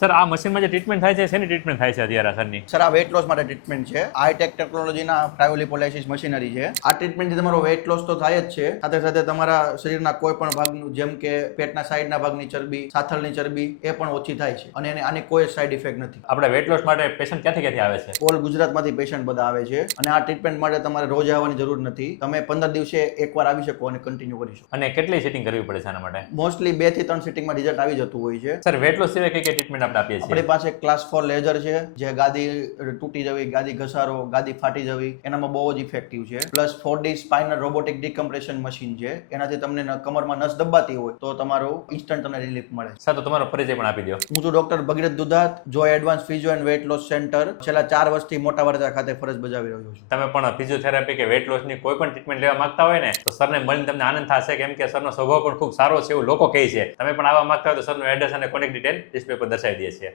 Sir આ મશીનમાં જે ટ્રીટમેન્ટ થાય છે શેની ટ્રીટમેન્ટ થાય છે અત્યારે સરની? સર આ વેટ લોસ માટે ટ્રીટમેન્ટ છે. હાઈટેક ટેકનોલોજીના ક્રાયોલિપોલાઇસિસ મશીનરી છે. આ ટ્રીટમેન્ટથી તમારો વેટ લોસ તો થાય જ છે, સાથે સાથે તમારા શરીરના કોઈ પણ ભાગનું, જેમ કે પેટના સાઈડના ભાગની ચરબી, સાથળની ચરબી, એ પણ ઓછી થાય છે અને આની કોઈ સાઈડ ઇફેક્ટ નથી. આપણે વેટ લોસ માટે પેશન્ટ ક્યાંથી આવે છે? ઓલ ગુજરાતમાંથી પેશન્ટ બધા આવે છે અને આ ટ્રીટમેન્ટ માટે તમારે રોજ આવવાની જરૂર નથી. તમે 15 દિવસે એકવાર આવી શકો અને કન્ટિન્યુ કરી શકો. અને કેટલી સિટિંગ કરવી પડે છે આના માટે? મોસ્ટલી 2 થી 3 સિટિંગમાં રિઝલ્ટ આવી જતું હોય છે. સર વેટ લોસ સિવાય કઈ કઈ ટ્રીટમેન્ટ આપણે આપીએ છીએ? આપણી પાસે ક્લાસ 4 લેઝર છે, જે ગાદી તૂટી જવી, ગાદી ઘસારો, ગાદી ફાટી જવી, એનામાં બહુ જ ઇફેક્ટિવ છે. Plus 4D spinal robotic decompression machine છે, એનાથી તમને કમરમાં નસ દબાતી હોય તો તમારું ઇન્સ્ટન્ટ તમને રિલીફ મળે. સર તો તમારો પરિચય પણ આપી દો. હું છું doctor Bhagirath Dudhat, Joy advance physio and weight loss centre. છેલ્લા 4 વર્ષથી મોટા વડોદરા ખાતે ફરજ બજાવી રહ્યો છું. તમે પણ ફિઝિયોથેરાપી કે વેટ લોસની કોઈ પણ ટ્રીટમેન્ટ લેવા માંગતા હોય ને તો સરને મળીને તમને આનંદ થશે, કેમ કે સરનો સ્વભાવ પણ ખૂબ સારો છે એવું લોકો કહે છે. તમે પણ આવવા માંગતા હોય તો સરનું એડ્રેસ અને કોન્ટેક્ટ ડિટેલ ડિસ્પ્લે પર દર્શાવી દઈએ છીએ.